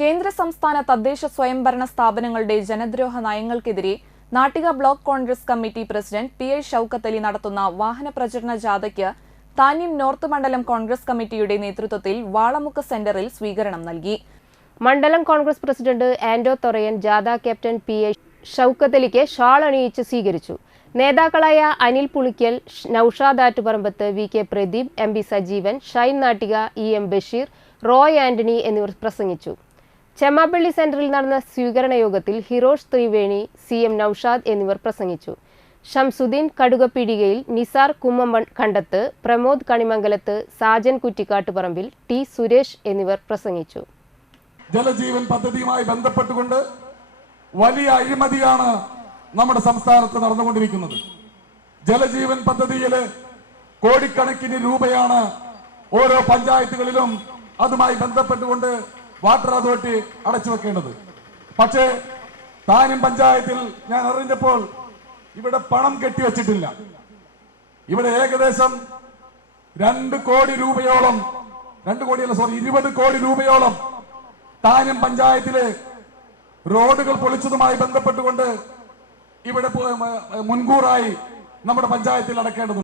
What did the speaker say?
കേന്ദ്ര സംസ്ഥാന തദ്ദേശ സ്വയംഭരണ സ്ഥാപനങ്ങളുടെ ജനദ്രോഹ നയങ്ങൾക്കെതിരെ Nattika block Congress committee president P. I. Shoukath Ali നടത്തുന്ന വാഹന പ്രചരണ ജാഥയ്ക്ക് താന്യം നോർത്ത് മണ്ഡലം കോൺഗ്രസ് കമ്മിറ്റിയുടെ നേതൃത്വത്തിൽ വാളമുക്ക് സെന്ററിൽ സ്വീകരണം നൽകി. മണ്ഡലം കോൺഗ്രസ് പ്രസിഡന്റ് ആന്റോ തൊറയൻ ജാഥ ക്യാപ്റ്റൻ പി. ഐ. ഷൌക്കത്ത് അലിക്ക് ഷാൾ അണിയിച്ച് സ്വീകരിച്ചു. നേതാക്കളായ Anil Pulickal, Noushad Attuparambath, V. K. Pradeep, M. B. Sajeevan, Shine Nattika, E. M. Basheer, Roy Antony എന്നിവർ പ്രസംഗിച്ചു. ചെമ്മാപ്പള്ളി സെന്ററിൽ നടന്ന സ്വീകരണ യോഗത്തിൽ ഹിരോഷ് ത്രിവേണി, സി. എം. നൌഷാദ് എന്നിവർ പ്രസംഗിച്ചു. ഷംസുദ്ദീൻ കടുകപ്പീടികയിൽ, നിസാർ കുമ്മക്കണ്ടത്ത്, പ്രമോദ് കണിമംഗലത്ത്, സാജൻ കുറ്റിക്കാട്ടുപറമ്പിൽ, ടി. സുരേഷ് എന്നിവർ പ്രസംഗിച്ചു. ജലജീവൻ പദ്ധതിയുമായി ബന്ധപ്പെട്ടുകൊണ്ട് വലിയ അഴിമതിയാണ് നമ്മുടെ സംസ്ഥാനത്ത് നടന്നുകൊണ്ടിരിക്കുന്നത്. ജലജീവൻ പദ്ധതിയിൽ കോടിക്കണക്കിന് രൂപയാണ് ഓരോ പഞ്ചായത്തുകളിലും അതുമായി ബന്ധപ്പെട്ടുകൊണ്ട് വാട്ടർ അതോറിറ്റി അടച്ചു വെക്കേണ്ടത്. പക്ഷേ താന്യം പഞ്ചായത്തിൽ ഞാൻ അറിഞ്ഞപ്പോൾ ഇവിടെ പണം കെട്ടിവെച്ചിട്ടില്ല. ഇവിടെ ഏകദേശം 20 കോടി രൂപയോളം താന്യം പഞ്ചായത്തിലെ റോഡുകൾ പൊളിച്ചതുമായി ബന്ധപ്പെട്ടുകൊണ്ട് ഇവിടെ മുൻകൂറായി നമ്മുടെ പഞ്ചായത്തിൽ അടക്കേണ്ടതുണ്ട്.